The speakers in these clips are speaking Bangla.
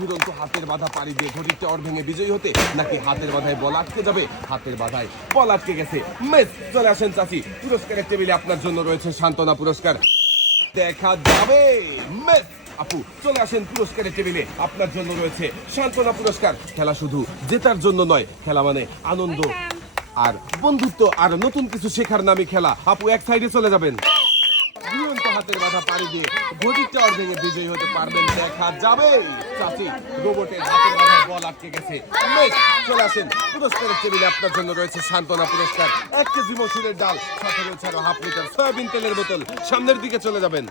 দুরন্ত হাতের বাধা পাড়ি দিয়ে ঘটির টাওয়ার ভেঙে বিজয়ী হতে নাকি হাতের বাধায় বল আটকে যাবে? হাতের বাধায় বল আটকে গেছে। মেস চলে আসেন চাচি। পুরস্কারের টেবিলে আপনার জন্য রয়েছে সান্ত্বনা পুরস্কার। দেখা যাবে। মেস আপু চলে আসেন পুরস্কারের টেবিলে। আপনার জন্য রয়েছে সান্ত্বনা পুরস্কার। খেলা শুধু জেতার জন্য নয় খেলা মানে আনন্দ আর বন্ধুত্ব আর নতুন কিছু শেখার নামে খেলা। আপু এক সাইডে চলে যাবেন। হাতের বাধা পাড়ি দিয়ে বিজয়ী হতে পারবেন, দেখা যাবে। রোবটের হাতের বাধায় বল আটকে গেছে। চলে আসেন। পুরস্কারের টেবিলে আপনার জন্য রয়েছে সান্ত্বনা পুরস্কার। এক কেজি মসুরের ডাল, সাথে রয়েছে আরও হাফ লিটার সয়াবিন তেলের বোতল। সামনের দিকে চলে যাবেন।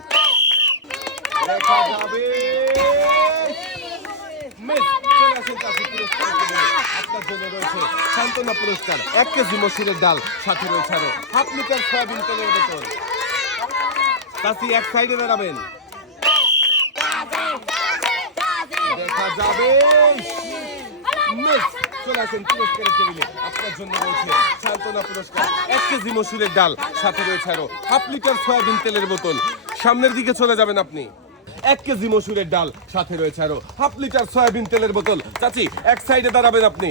সান্ত্বনা পুরস্কার। এক কেজি মসুরের ডাল, সাথে রয়েছে আরও হাফ লিটার সয়াবিন তেলের বোতল। এক সাইডে দাঁড়াবেন। দেখা যাবে। চলে পুরস্কার, এক কেজি মসুরের ডাল, সাথে রয়েছে আরও হাফ লিটার তেলের বোতল। সামনের দিকে চলে যাবেন আপনি। এক কেজি মসুরের ডাল, সাথে রয়েছে আরও হাফ লিটার সয়াবিন তেলের বোতল। চাচি, এক সাইডে দাঁড়াবেন আপনি।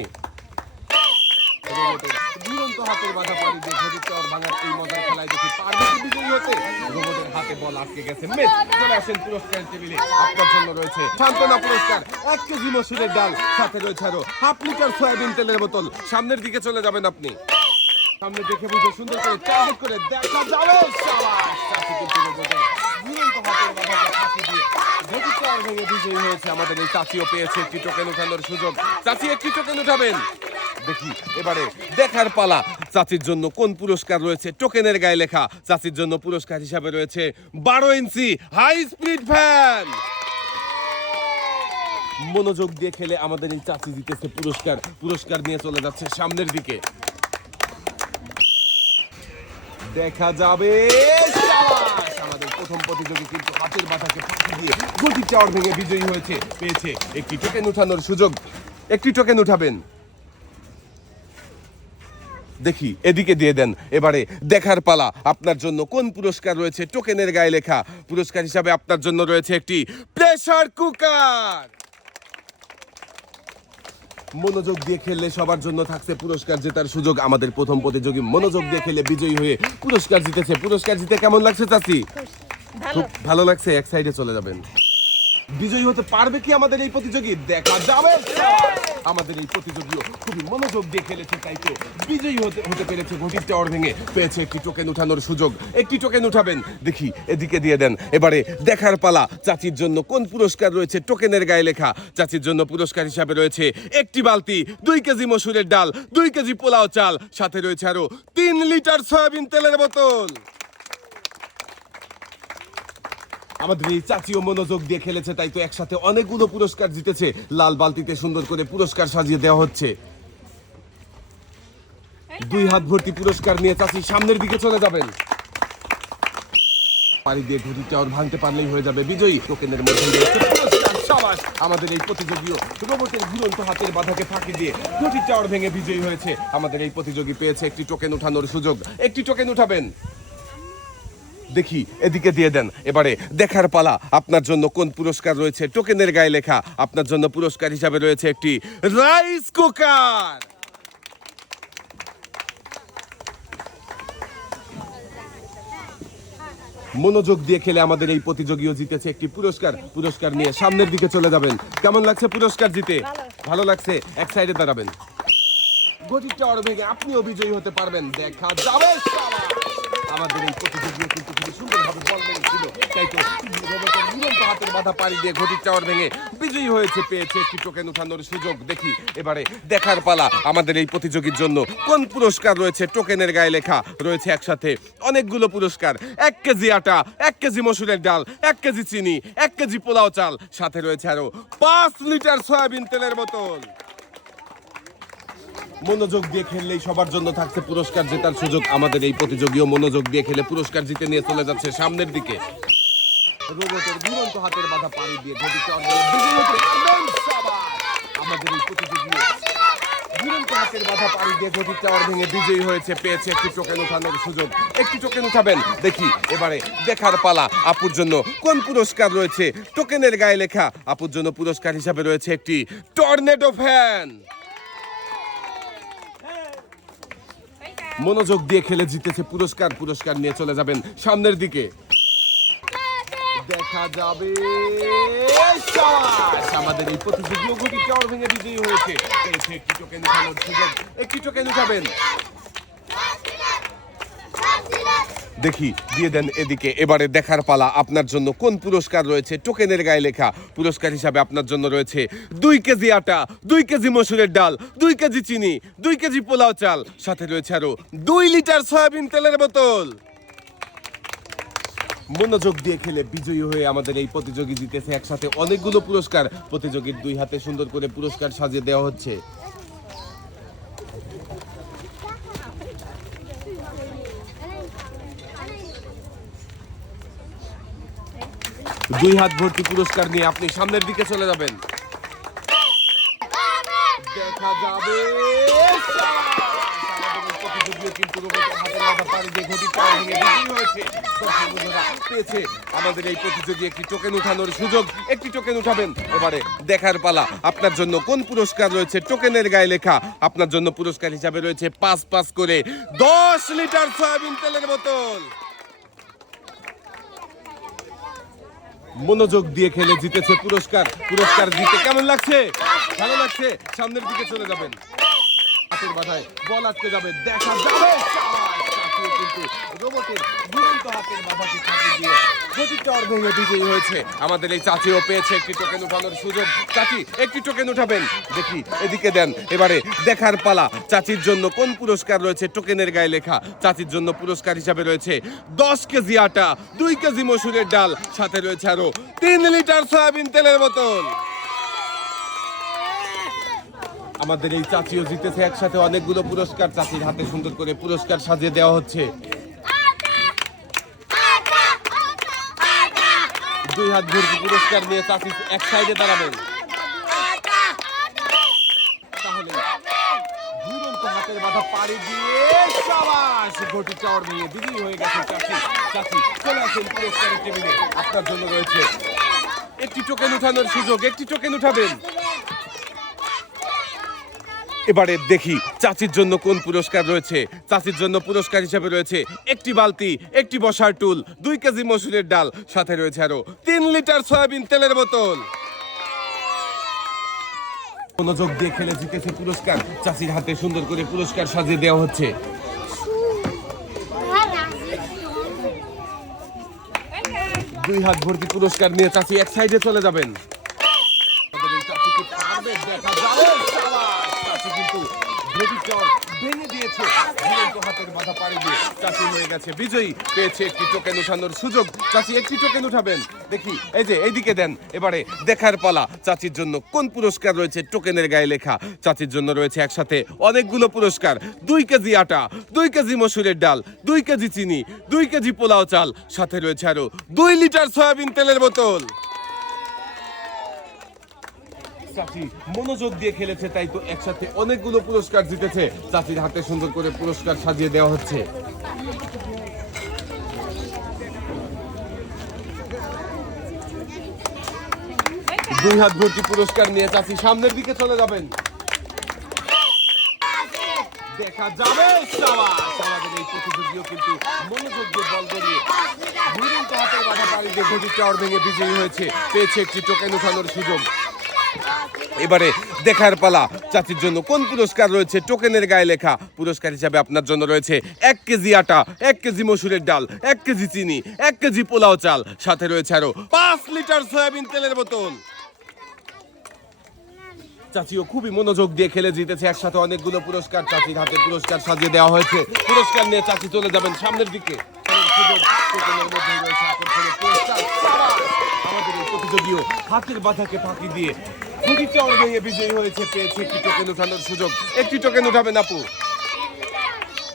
হাতের বাধা ঘটির টাওয়ার ভাঙার এই মজার খেলায় দেখি পারবে কি বিজয়ী হতে রোবটের হাতে বল আটকে গেছে। মেস চলে আসেন পুরস্কার টেবিলে। আপনার জন্য রয়েছে সান্ত্বনা পুরস্কার। এক কেজি মসুরের ডাল, সাথে রয়েছে আরও হাফ লিটার সয়াবিন তেলের বোতল। সামনের দিকে চলে যাবেন আপনি। সামনে দেখে বুঝে সুন্দর করে টার্গেট করে দেখা যাবে ভেঙে বিজয়ী হয়েছে আমাদের এই চাচিও পেয়েছে একটি টোকেন উঠানোর সুযোগ। চাচি, একটি টোকেন উঠাবেন। দেখি, এবারে দেখার পালা। চাচির জন্য কোন পুরস্কার রয়েছে? টোকেনের গায়ে লেখা। চাচির জন্য পুরস্কার হিসাবে রয়েছে বারো ইঞ্চি হাই স্পিড ফ্যান। মনোযোগ দিয়ে খেলে আমাদের এই চাচি জিতেছে পুরস্কার। পুরস্কার নিয়ে চলে যাচ্ছে সামনের দিকে। দেখা যাবে আমাদের প্রথম প্রতিযোগী কিন্তু হাতের বাধাকে ফাঁকি দিয়ে গতি চাওয়ার ভেঙে বিজয়ী হয়েছে, পেয়েছে। একটি টোকেন উঠানোর সুযোগ। একটি টোকেন উঠাবেন। দেখি এদিকে দিয়ে দেন। এবারে দেখার পালা। আপনার জন্য কোন পুরস্কার রয়েছে? টোকেনের গায়ে লেখা। পুরস্কার হিসাবে আপনার জন্য রয়েছে একটি প্রেসার কুকার। মনোযোগ দিয়ে খেললে সবার জন্য থাকছে পুরস্কার জেতার সুযোগ। আমাদের প্রথম প্রতিযোগী মনোযোগ দিয়ে খেলে বিজয়ী হয়ে পুরস্কার জিতেছে। পুরস্কার জিতে কেমন লাগছে চাচি? খুব ভালো লাগছে এক সাইডে চলে যাবেন। বিজয়ী হতে পারবে কি আমাদের এই প্রতিযোগী? দেখা যাবে। আমাদের এই প্রতিযোগীও খুবই মনোযোগ দিয়ে খেলেছে, তাই তো। বিজয়ী হতে হতে পেরেছে ঘটির টাওয়ার ভেঙে পেয়েছে একটি টোকেন উঠানোর সুযোগ। একটি টোকেন উঠাবেন। দেখি, এদিকে দিয়ে দেন। এবারে দেখার পালা। চাচির জন্য কোন পুরস্কার রয়েছে? টোকেনের গায়ে লেখা। চাচির জন্য পুরস্কার হিসাবে রয়েছে একটি বালতি, দুই কেজি মসুরের ডাল, দুই কেজি পোলাও চাল। সাথে রয়েছে আরও তিন লিটার সয়াবিন তেলের বোতল। আমাদের এই চাচিও মনোযোগ দিয়ে খেলেছে, তাই তো একসাথে অনেকগুলো পুরস্কার জিতেছে। লাল বালতিতে সুন্দর করে পুরস্কার সাজিয়ে দেওয়া হচ্ছে। দুই হাত ভর্তি পুরস্কার নিয়ে চাচি সামনের দিকে চলে যাবেন। পাড়ি দিয়ে ঘুড়ি টাওয়ার ভাঙতে পারলেই হয়ে যাবে বিজয়ী। টোকেনের মধ্যে আমাদের এই প্রতিযোগীও রোবটের ঘুরন্ত হাতের বাধাকে ফাঁকি দিয়ে ঘুড়ি টাওয়ার ভেঙে বিজয়ী হয়েছে। আমাদের এই প্রতিযোগী পেয়েছে একটি টোকেন উঠানোর সুযোগ। একটি টোকেন উঠাবেন। দেখি, এদিকে দিয়ে দেন। এবারে দেখার পালা। আপনার জন্য কোন পুরস্কার রয়েছে? টোকেনের গায়ে লেখা। আপনার জন্য পুরস্কার হিসাবে রয়েছে একটি রাইস কুকার। মনোযোগ দিয়ে খেলে আমাদের এই প্রতিযোগীও জিতেছে একটি পুরস্কার। পুরস্কার নিয়ে সামনের দিকে চলে যাবেন। কেমন লাগছে পুরস্কার জিতে? ভালো লাগছে? এক সাইডে দাঁড়াবেন। গতির টাওয়ার ভেঙে আপনিও বিজয়ী হতে পারবেন। দেখা যাবে! আমাদের এই প্রতিযোগী কিন্তু খুবই সুন্দরভাবে বল মেরেছিল তাই তো দুরন্ত হাতের বাধা পাড়ি দিয়ে ঘটির টাওয়ার ভেঙে বিজয়ী হয়েছে, পেয়েছে একটি টোকেন উঠানোর সুযোগ। দেখি এবারে দেখার পালা আমাদের এই প্রতিযোগীর জন্য। কোন পুরস্কার রয়েছে? টোকেনের গায়ে লেখা রয়েছে একসাথে। অনেকগুলো পুরস্কার। এক কেজি আটা, এক কেজি মসুরের ডাল, এক কেজি চিনি, এক কেজি পোলাও চাল। সাথে রয়েছে আরও পাঁচ লিটার সয়াবিন তেলের বোতল। মনোযোগ দিয়ে খেললেই সবার জন্য থাকছে পুরস্কার জেতার সুযোগ। আমাদের এই প্রতিযোগীও মনোযোগ দিয়ে খেলে পুরস্কার জিতে নিয়ে চলে যাচ্ছে সামনের দিকে। হাতের বাধা পাড়ি দিয়ে। আমাদের এই প্রতিযোগী হাতের পাড়ি দিয়ে ভেঙে বিজয়ী হয়েছে, পেয়েছে একটি উঠানোর সুযোগ। উঠাবেন দেখি, এবারে দেখার পালা। আপুর জন্য কোন পুরস্কার রয়েছে? টোকেনের গায়ে লেখা। আপুর জন্য পুরস্কার হিসাবে রয়েছে একটি টর্নেডো ফ্যান। মনোযোগ দিয়ে খেলে জিতেছে পুরস্কার। পুরস্কার নিয়ে চলে যাবেন সামনের দিকে। দেখা যাবে আমাদের এই প্রতিযোগী ভেঙে বিজয়ী হয়েছে। একটি চোখে নিশানোর সুযোগ। একটি চোখে উঠাবেন। দেখি, দিয়ে দেন এদিকে। এবারে দেখার পালা, আপনার জন্য কোন পুরস্কার রয়েছে? টোকেনের গায়ে লেখা, পুরস্কার হিসাবে আপনার জন্য রয়েছে দুই কেজি আটা, দুই কেজি মসুরের ডাল, দুই কেজি চিনি, দুই কেজি পোলাও চাল। সাথে রয়েছে আরও দুই লিটার সয়াবিন তেলের বোতল। মনোযোগ দিয়ে খেলে বিজয়ী হয়ে আমাদের এই প্রতিযোগী জিতেছে। একসাথে অনেকগুলো পুরস্কার। প্রতিযোগীর দুই হাতে সুন্দর করে পুরস্কার সাজিয়ে দেওয়া হচ্ছে। দুই হাত ভর্তি পুরস্কার নিয়ে আপনি সামনের দিকে চলে যাবেন। দেখা যাবে। আমাদের এই প্রতিযোগী একটি টোকেন উঠানোর সুযোগ। একটি টোকেন উঠাবেন। এবারে দেখার পালা। আপনার জন্য কোন পুরস্কার রয়েছে? টোকেনের গায়ে লেখা। আপনার জন্য পুরস্কার হিসাবে রয়েছে পাঁচ পাঁচ করে দশ লিটার সয়াবিন তেলের বোতল। মনোযোগ দিয়ে খেলে জিতেছে পুরস্কার। পুরস্কার জিতে কেমন লাগছে? ভালো লাগছে? সামনের দিকে চলে যাবেন। হাতের বাধায় বল আটকে যাবে, দেখা যাবে। কিন্তু রোবটের দুরন্ত হাতের দিয়ে বিজয়ী হয়েছে, আমাদের এই চাচিও পেয়েছে একটি টোকেন উঠানোর সুযোগ। চাচি, একটি টোকেন উঠাবেন? দেখি, এদিকে দেন। এবারে দেখার পালা। চাচির জন্য কোন পুরস্কার রয়েছে? টোকেনের গায়ে লেখা। চাচির জন্য পুরস্কার হিসাবে রয়েছে দশ কেজি আটা, দুই কেজি মসুরের ডাল। সাথে রয়েছে আরও তিন লিটার সয়াবিন তেলের বোতল। আমাদের এই চাচিও জিতেছে। একসাথে অনেকগুলো পুরস্কার চাচির হাতে সুন্দর করে পুরস্কার সাজিয়ে দেওয়া হচ্ছে। দুই হাত ভর্তি পুরস্কার নিয়ে চাচি এক সাইডে দাঁড়াবেন। হাতের দিয়ে বিজয়ী হয়ে গেছে জন্য রয়েছে একটি টোকেন উঠানোর সুযোগ, একটি টোকেন উঠাবেন। এবারে দেখি চাচির জন্য কোন পুরস্কার রয়েছে চাচির জন্য পুরস্কার হিসেবে রয়েছে একটি বালতি, একটি বসার টুল, দুই কেজি মসুরের ডাল, সাথে রয়েছে আরও তিন লিটার সয়াবিন তেলের বোতল মনোযোগ দিয়ে খেলে জিতেছে পুরস্কার চাচির হাতে সুন্দর করে পুরস্কার সাজিয়ে দেওয়া হচ্ছে দুই হাত ভর্তি পুরস্কার নিয়ে চাচি এক সাইডে চলে যাবেন? দেখা যাবে। চাচি কিন্তু হয়ে গেছে। বিজয়ী পেয়েছে একটি টোকেন উঠানোর সুযোগ। চাচি, একটি টোকেন উঠাবেন? দেখি, এই যে দেন। এবারে দেখার জন্য কোন পুরস্কার রয়েছে? টোকেনের গায়ে লেখা। চাচির জন্য রয়েছে একসাথে অনেকগুলো পুরস্কার। দুই কেজি আটা, দুই কেজি মসুরের ডাল, দুই কেজি চিনি, দুই কেজি পোলাও চাল। সাথে রয়েছে আরও দুই লিটার সয়াবিন তেলের বোতল। চাচি মনোযোগ দিয়ে খেলেছে, তাই তো একসাথে অনেকগুলো পুরস্কার জিতেছে। চাচির হাতে সুন্দর করে পুরস্কার সাজিয়ে দেওয়া হচ্ছে। দুই হাত ভর্তি পুরস্কার নিয়ে চাচি সামনের দিকে চলে যাবেন। দেখা যাবে কিন্তু মনোযোগ বিজয়ী হয়েছে। পেয়েছে একটি টোকেন উঠানোর সুযোগ। এবারে দেখার পালা চাচির জন্য। কোন পুরস্কার রয়েছে? টোকেনের গায়ে লেখা পুরস্কার হিসাবে আপনার জন্য রয়েছে এক কেজি আটা, এক কেজি মসুরের ডাল, এক কেজি চিনি, এক কেজি পোলাও চাল। সাথে রয়েছে আরও পাঁচ লিটার সয়াবিন তেলের বোতল। চাচিও খুবই মনোযোগ দিয়ে খেলে জিতেছে। একসাথে অনেকগুলো পুরস্কার চাচির হাতে পুরস্কার সাজিয়ে দেওয়া হয়েছে। পুরস্কার নিয়ে চাচি চলে যাবেন সামনের দিকে! আমাদের প্রতিযোগীও হাতের বাধাকে ফাঁকি দিয়ে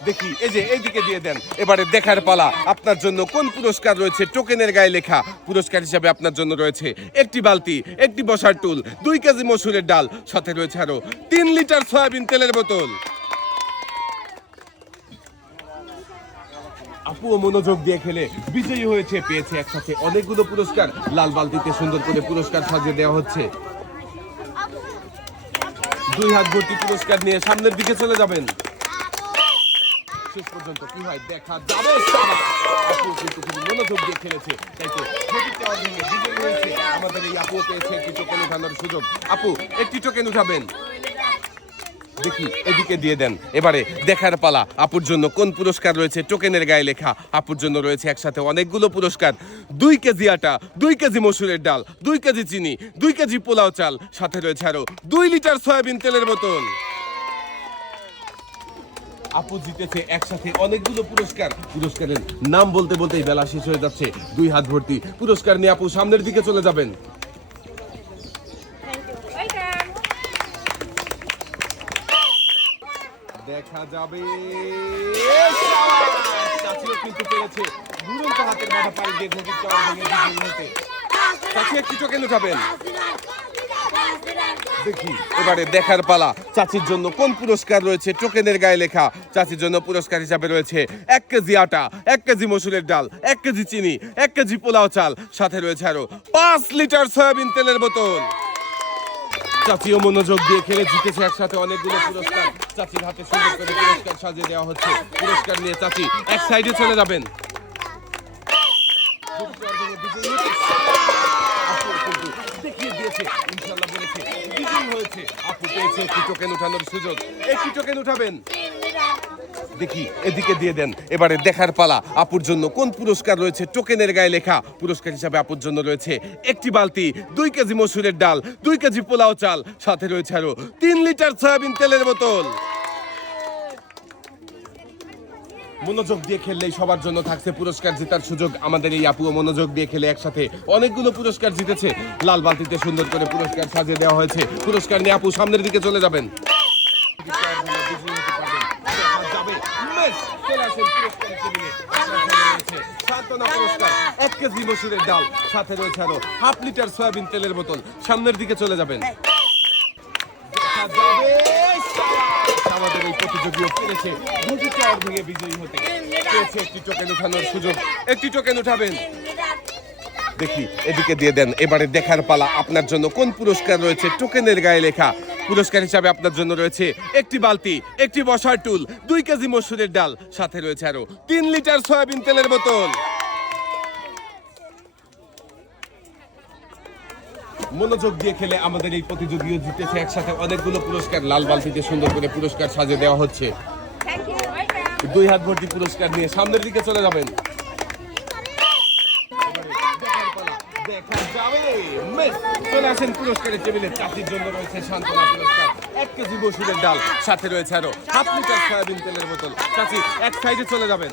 দেখি, এই যে এইদিকে দিয়ে দেন। এবারে দেখার পালা, আপনার জন্য কোন পুরস্কার রয়েছে? টোকেনের গায়ে লেখা, পুরস্কার হিসাবে আপনার জন্য রয়েছে একটি বালতি, একটি বসার টুল, দুই কেজি মসুরের ডাল, সাথে রয়েছে আরও তিন লিটার সয়াবিন তেলের বোতল। আপুও মনোযোগ দিয়ে খেলে বিজয়ী হয়েছে, পেয়েছে একসাথে অনেকগুলো পুরস্কার। লাল বালতিতে সুন্দর করে পুরস্কার সাজিয়ে দেওয়া হচ্ছে। দুই হাত ভর্তি পুরস্কার নিয়ে সামনের দিকে চলে যাবেন। শেষ পর্যন্ত কি হয় মনোযোগ দিয়ে খেলেছে আমাদের এই আপু সুযোগ। আপু, একটি টোকেন উঠাবেন। দেখি, এদিকে দিয়ে দেন। এবারে দেখার পালা, আপুর জন্য কোন পুরস্কার রয়েছে? টোকেনের গায়ে লেখা, আপুর জন্য রয়েছে একসাথে অনেকগুলো পুরস্কার। দুই কেজি আটা, দুই কেজি মসুরের ডাল, দুই কেজি চিনি, দুই কেজি পোলাও চাল, সাথে রয়েছে আরও দুই লিটার সয়াবিন তেলের বোতল। আপু জিতেছে একসাথে অনেকগুলো পুরস্কার। পুরস্কারের নাম বলতে বলতেই বেলা শেষ হয়ে যাচ্ছে। দুই হাত ভর্তি পুরস্কার নিয়ে আপু সামনের দিকে চলে যাবেন। দেখা এবারে দেখার পালা। চাচির জন্য কোন পুরস্কার রয়েছে? টোকেনের গায়ে লেখা। চাচির জন্য পুরস্কার হিসাবে রয়েছে এক কেজি আটা, এক কেজি মসুরের ডাল, এক কেজি চিনি, এক কেজি পোলাও চাল। সাথে রয়েছে আরও পাঁচ লিটার সয়াবিন তেলের বোতল। চাচিও মনোযোগ দিয়ে খেলে জিতেছে একসাথে অনেকগুলো পুরস্কার। চাচির হাতে সুন্দর করে পুরস্কার সাজিয়ে দেওয়া হচ্ছে। পুরস্কার নিয়ে চাচি এক সাইডে চলে যাবেন। দেখিয়ে দিয়েছে। হয়েছে। আপু পেয়েছে একটি টোকেন উঠানোর সুযোগ। একটি টোকেন উঠাবেন। দেখি, এদিকে দিয়ে দেন। এবারে দেখার পালা। আপুর জন্য কোন পুরস্কার রয়েছে? টোকেনের গায়ে লেখা পুরস্কার হিসাবে আপুর জন্য রয়েছে একটি বালতি, দুই কেজি মসুরের ডাল, দুই কেজি পোলাও চাল। সাথে রয়েছে আরও তিন লিটার সয়াবিন তেলের বোতল। মনোযোগ দিয়ে খেললেই সবার জন্য থাকছে পুরস্কার জেতার সুযোগ। আমাদের এই আপুও মনোযোগ দিয়ে খেলে একসাথে অনেকগুলো পুরস্কার জিতেছে। লাল বালতিতে সুন্দর করে পুরস্কার সাজিয়ে দেওয়া হয়েছে। পুরস্কার নিয়ে আপু সামনের দিকে চলে যাবেন। রয়েছে হাফ লিটার সয়াবিন তেলের বোতল। সামনের দিকে চলে যাবেন! আমাদের এই প্রতিযোগীও পেরেছে। দুটি চার ভেঙে বিজয়ী হতে পেয়েছে একটি টোকেন উঠানোর সুযোগ। একটি টোকেন উঠাবেন। দেখি, এদিকে দিয়ে দেন। এবারে দেখার পালা আপনার জন্য। কোন পুরস্কার রয়েছে? টোকেনের গায়ে লেখা। পুরস্কার হিসাবে আপনার জন্য রয়েছে একটি বালতি, একটি বসার টুল, দুই কেজি মসুরের ডাল, সাথে রয়েছে আরও তিন লিটার সয়াবিন তেলের বোতল। মনোযোগ দিয়ে খেলে আমাদের এই প্রতিযোগীও জিতেছে একসাথে অনেকগুলো পুরস্কার লাল বালতিতে সুন্দর করে পুরস্কার সাজিয়ে দেওয়া হচ্ছে. দুই হাত ভর্তি পুরস্কার নিয়ে সামনের দিকে চলে যাবেন। দেখা যাবে। মিস চলে আসেন পুরস্কারের টেবিলে। চাকরির জন্য রয়েছে সান্ত্বনা পুরস্কার। এক কেজি মসুরের ডাল সাথে রয়েছে আরও হাফ লিটার সয়াবিন তেলের বোতল। চাচি এক সাইডে চলে যাবেন।